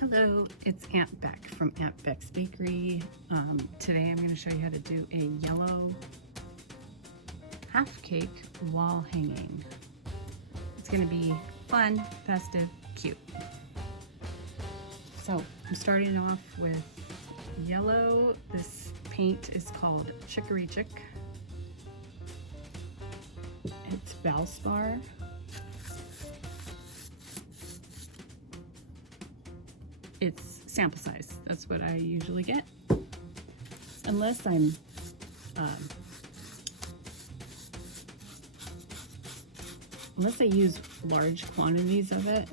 Hello, it's Aunt Beck from Aunt Beck's Bakery. Today I'm going to show you how to do a yellow half cake wall hanging. It's going to be fun, festive, cute. So I'm starting off with yellow. This paint is called Chicory Chick. It's Valspar. It's sample size. That's what I usually get. Unless I use large quantities of it.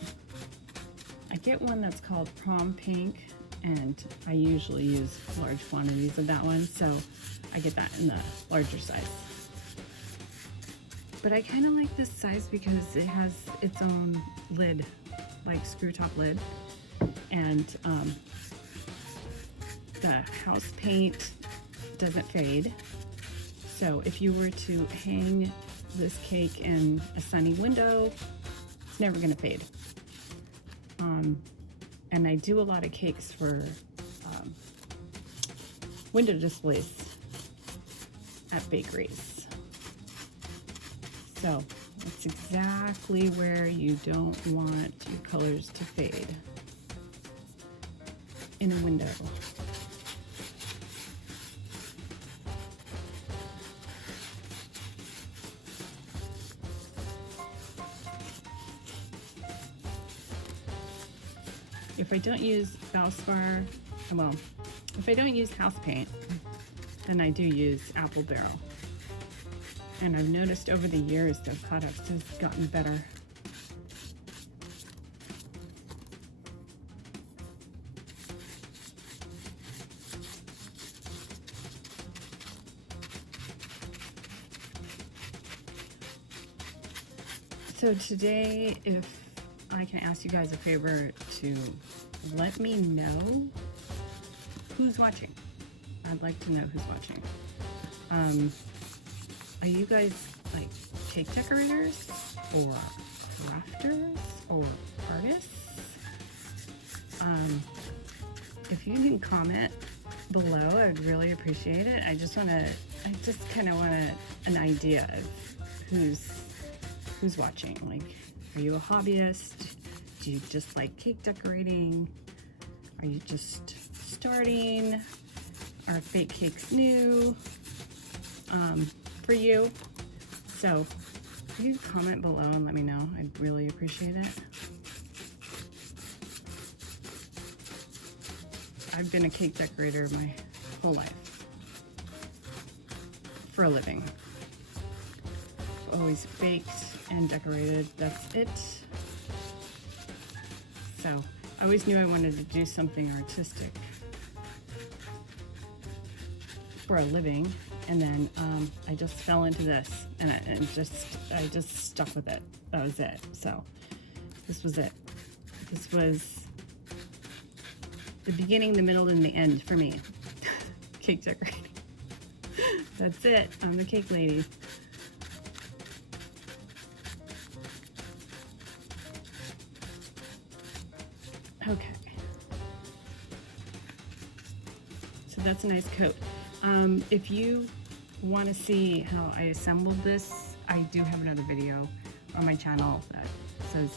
I get one that's called Prom Pink, and I usually use large quantities of that one, so I get that in the larger size. But I kind of like this size because it has its own lid, like screw top lid. And the house paint doesn't fade. So if you were to hang this cake in a sunny window, it's never gonna fade. And I do a lot of cakes for window displays at bakeries. So it's exactly where you don't want your colors to fade. In a window. If I don't use Valspar, well, if I don't use house paint, then I do use Apple Barrel. And I've noticed over the years the product has gotten better. So today, if I can ask you guys a favor to let me know who's watching. I'd like to know who's watching. Are you guys like cake decorators or crafters or artists? If you can comment below, I'd really appreciate it. I just kind of want an idea of who's watching. Like, are you a hobbyist? Do you just like cake decorating? Are you just starting? Are fake cakes new for you? So if you comment below and let me know, I'd really appreciate it. I've been a cake decorator my whole life for a living. I've always baked and decorated, that's it. So I always knew I wanted to do something artistic for a living, and then I just fell into this, and I just stuck with it. That was it. So this was it. This was the beginning, the middle, and the end for me. Cake decorating. That's it. I'm the cake lady. Okay, so that's a nice coat. If you want to see how I assembled this, I do have another video on my channel that says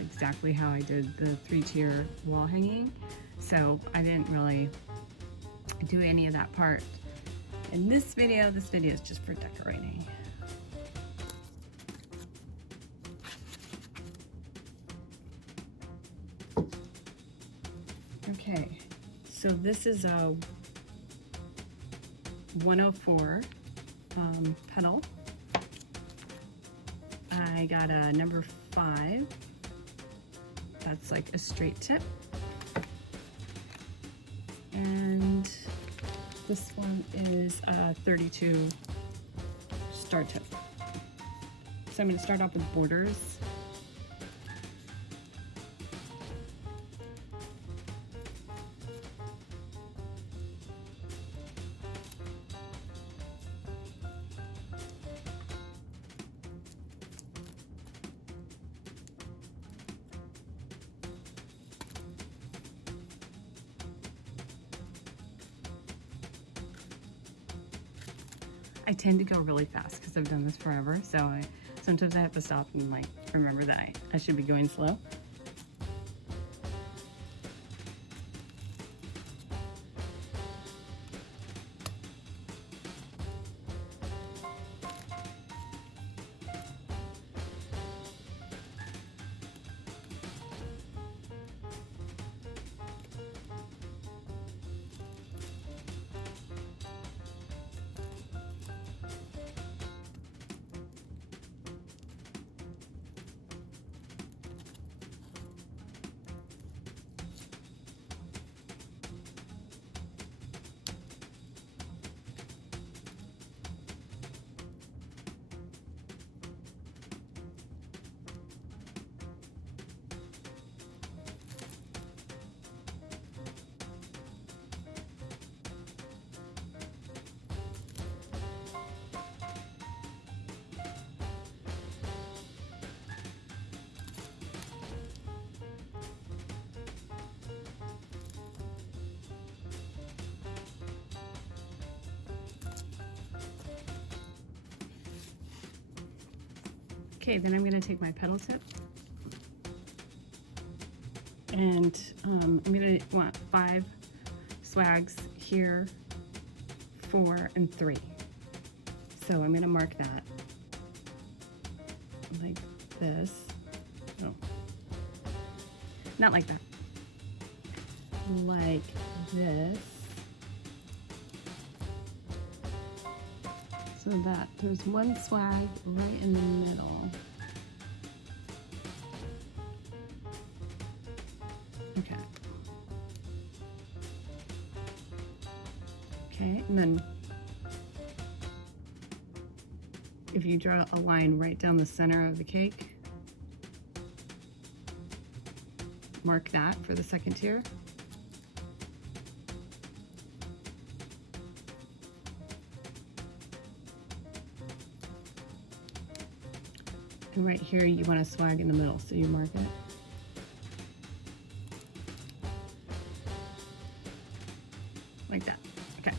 exactly how I did the 3-tier wall hanging. So I didn't really do any of that part in this video. This video is just for decorating. Okay, so this is a 104 petal. I got a number 5. That's like a straight tip. And this one is a 32 star tip. So I'm going to start off with borders. I tend to go really fast because I've done this forever. So sometimes I have to stop and like remember that I should be going slow. Okay, then I'm going to take my pedal tip and I'm going to want 5 swags here, 4 and 3. So I'm going to mark that like this. No, not like that. Like this. So that there's 1 swag right in the middle. Okay. Okay, and then if you draw a line right down the center of the cake, mark that for the second tier. And right here you want a swag in the middle, so you mark it. Like that. Okay.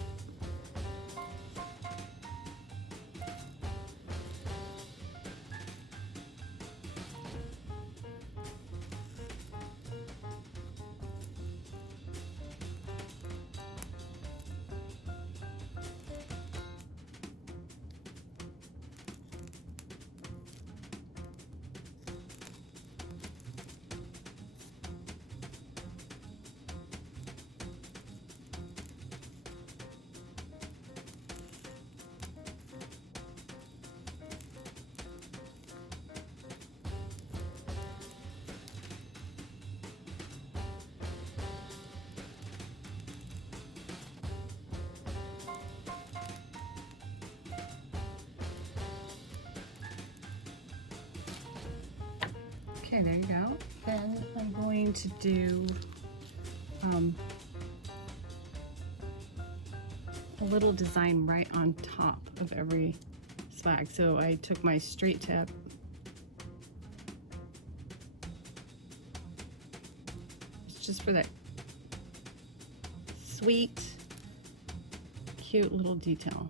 Okay, there you go. Then I'm going to do a little design right on top of every swag. So I took my straight tip it's just for that sweet, cute little detail.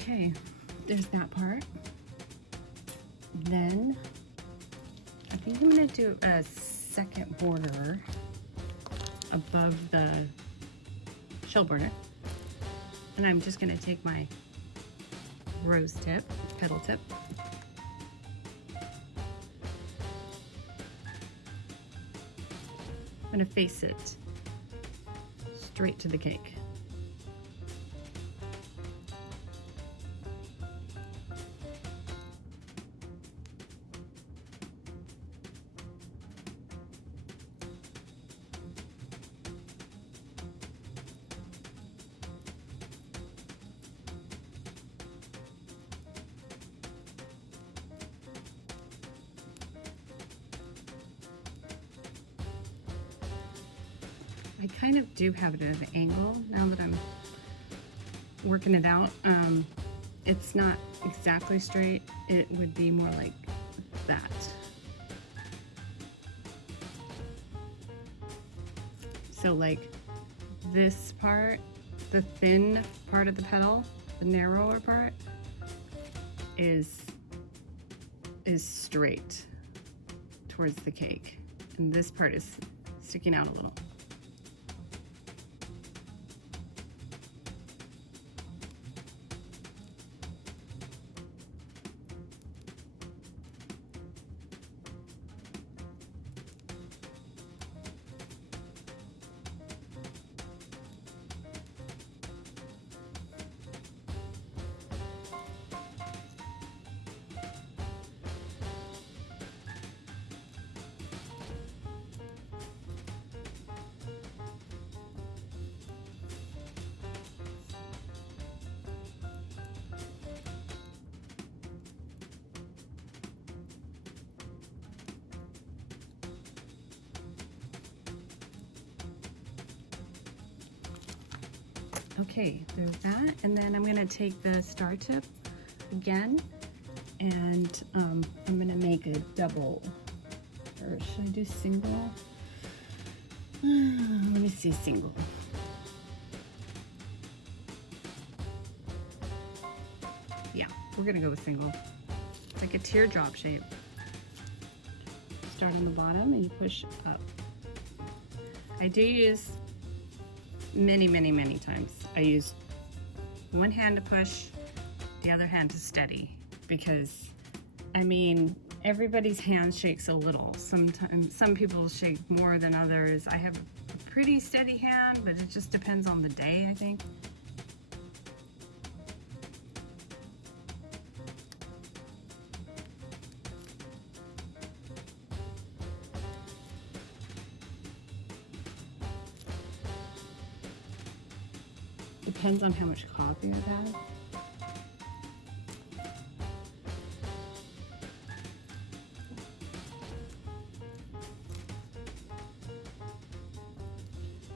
Okay, there's that part. Then I think I'm gonna do a second border above the shell border. And I'm just gonna take my rose tip, petal tip, I'm gonna face it straight to the cake. I kind of do have it at an angle now that I'm working it out. It's not exactly straight. It would be more like that. So like this part, the thin part of the petal, the narrower part, is straight towards the cake. And this part is sticking out a little. Okay, there's that. And then I'm gonna take the star tip again, and I'm gonna make a double. Or should I do single? Let me see, single. Yeah, we're gonna go with single. It's like a teardrop shape. Start on the bottom and you push up. I do use many times. I use one hand to push, the other hand to steady, because I mean, everybody's hand shakes a little. Sometimes some people shake more than others. I have a pretty steady hand, but it just depends on the day, I think. Depends on how much coffee I've had.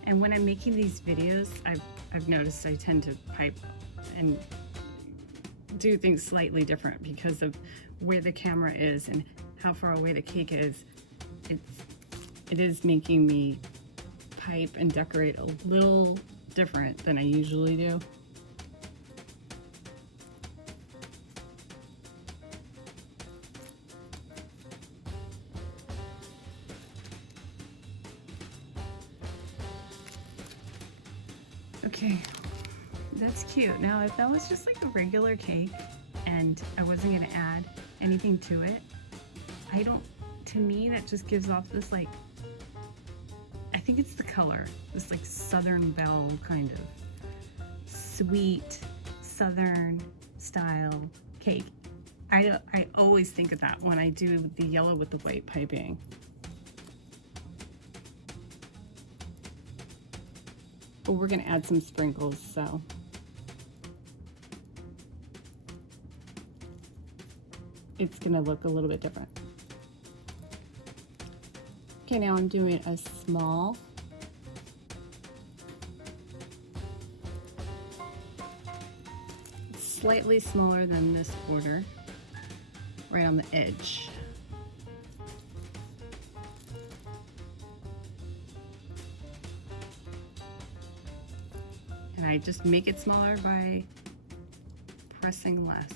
And when I'm making these videos, I've noticed I tend to pipe and do things slightly different because of where the camera is and how far away the cake is. It is making me pipe and decorate a little different than I usually do. Okay, that's cute. Now, if that was just like a regular cake and I wasn't gonna add anything to it, to me, that just gives off this like, I think it's the color, this like Southern Belle kind of sweet Southern style cake. I always think of that when I do the yellow with the white piping. But we're gonna add some sprinkles, so. It's gonna look a little bit different. Okay, now I'm doing a small. Slightly smaller than this border, right on the edge. And I just make it smaller by pressing less.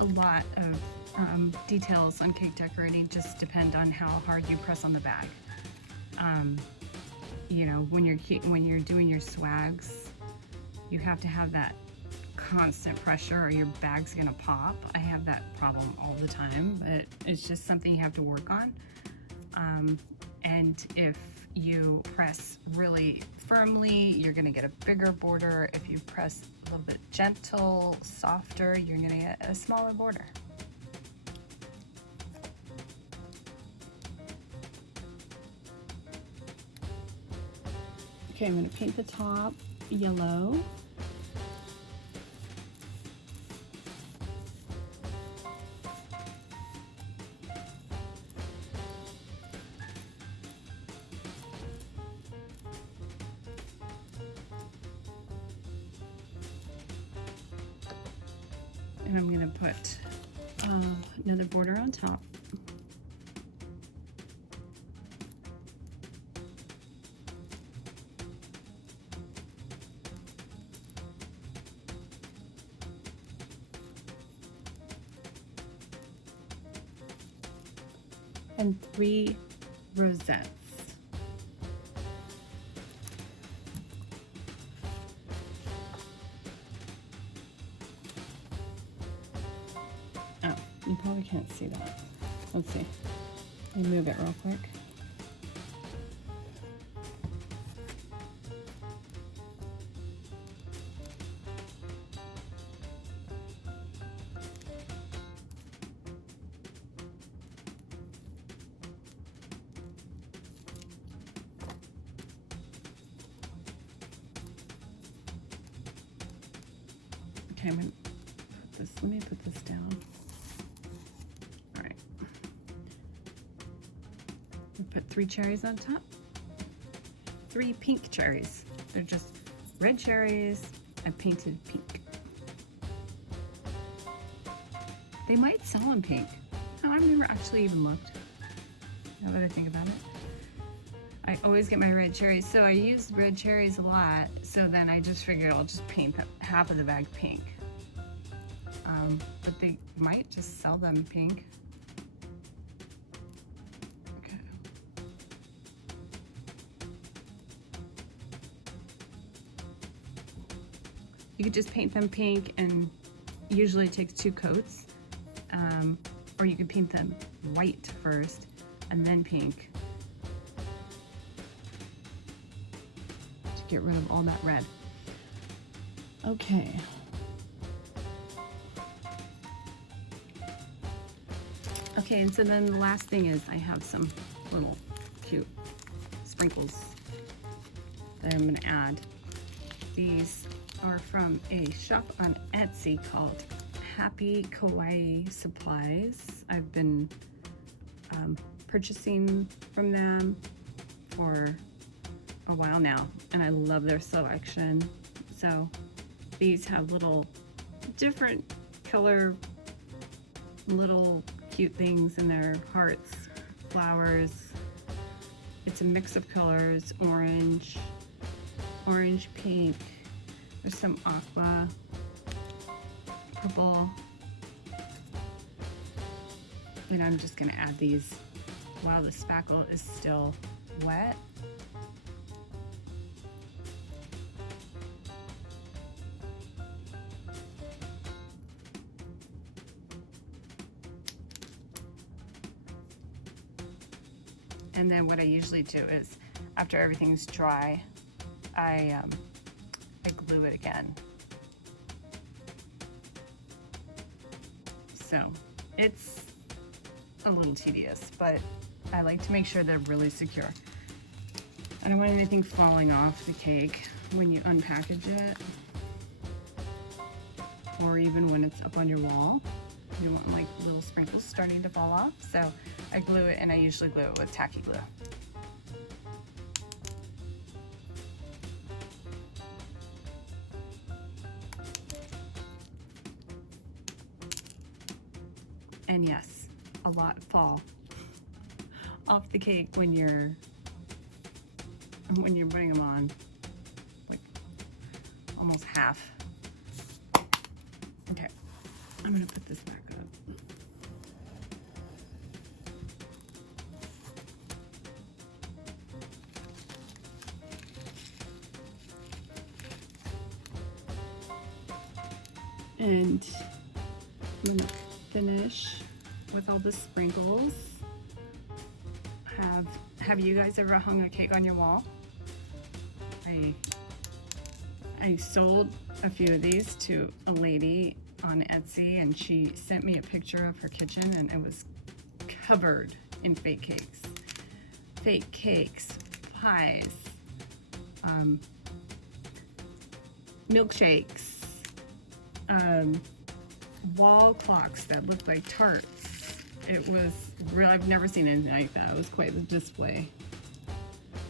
A lot of details on cake decorating just depend on how hard you press on the bag. You know, when you're doing your swags, you have to have that constant pressure or your bag's gonna pop. I have that problem all the time, but it's just something you have to work on. And if you press really firmly, you're gonna get a bigger border. If you press a little bit gentle, softer, you're gonna get a smaller border. Okay, I'm gonna paint the top yellow. And I'm gonna put another border on top. And 3 rosettes. Oh, you probably can't see that. Let's see. Let me move it real quick. Okay, I'm gonna put this, let me put this down. All right. We put 3 cherries on top. 3 pink cherries. They're just red cherries I painted pink. They might sell in pink. Oh, I've never actually even looked. Now that I think about it. I always get my red cherries, so I use red cherries a lot, so then I just figured I'll just paint half of the bag pink. But they might just sell them pink. Okay. You could just paint them pink, and usually it takes 2 coats. Or you could paint them white first and then pink to get rid of all that red. Okay. Okay, and so then the last thing is I have some little cute sprinkles that I'm gonna add. These are from a shop on Etsy called Happy Kawaii Supplies. I've been purchasing from them for a while now, and I love their selection. So these have little different color, little cute things in their hearts, flowers. It's a mix of colors, orange, pink, there's some aqua, purple. And I'm just gonna add these while the spackle is still wet. And then what I usually do is, after everything's dry, I glue it again. So it's a little tedious, but I like to make sure they're really secure. I don't want anything falling off the cake when you unpackage it, or even when it's up on your wall. You don't want like little sprinkles starting to fall off. So I glue it, and I usually glue it with tacky glue. And yes, a lot fall off the cake when you're putting them on, like almost half. Okay, I'm gonna put this back up. And I'm gonna finish with all the sprinkles. Have you guys ever hung a cake on your wall? I sold a few of these to a lady on Etsy, and she sent me a picture of her kitchen, and it was covered in fake cakes, pies, milkshakes, wall clocks that looked like tarts. It was real. I've never seen anything like that. It was quite the display.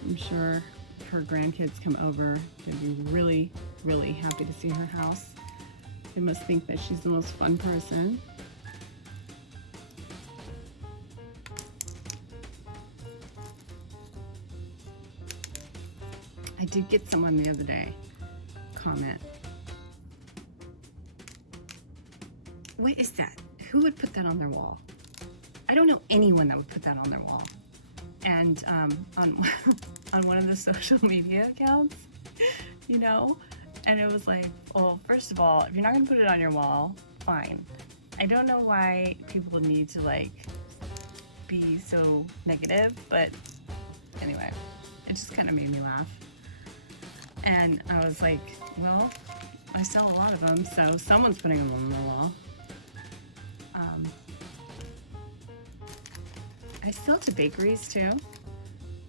I'm sure her grandkids come over. They'll be really, really happy to see her house. They must think that she's the most fun person. I did get someone the other day comment, "What is that? Who would put that on their wall?" I don't know anyone that would put that on their wall. And on one of the social media accounts, you know, and it was like, well, first of all, if you're not gonna put it on your wall, fine. I don't know why people need to like be so negative, but anyway, it just kind of made me laugh. And I was like, well, I sell a lot of them, so someone's putting them on their wall. I sell to bakeries too,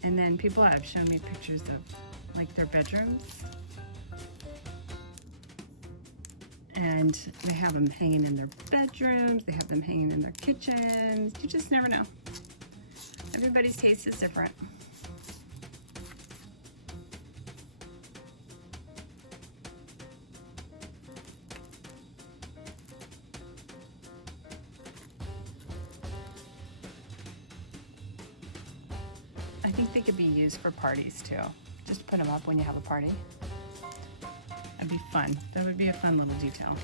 and then people have shown me pictures of like their bedrooms, and they have them hanging in their bedrooms, they have them hanging in their kitchens. You just never know. Everybody's taste is different. I think they could be used for parties too. Just put them up when you have a party. That'd be fun. That would be a fun little detail.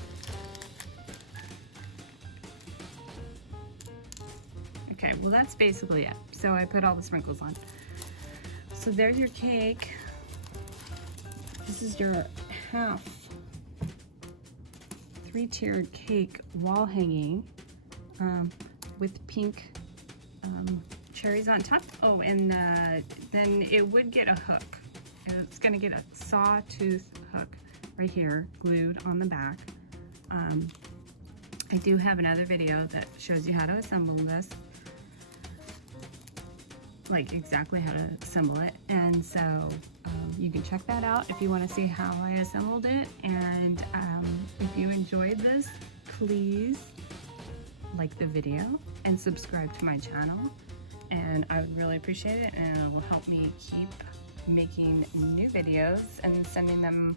Okay, well that's basically it. So I put all the sprinkles on. So there's your cake. This is your half 3-tiered cake wall hanging with pink cherries on top. Oh, and then it would get a hook. It's gonna get a sawtooth hook right here glued on the back. I do have another video that shows you how to assemble this, like exactly how to assemble it, and so you can check that out if you want to see how I assembled it. And if you enjoyed this, please like the video and subscribe to my channel, and I would really appreciate it, and it will help me keep making new videos and sending them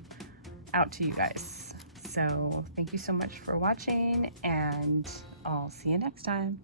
out to you guys. So thank you so much for watching, and I'll see you next time.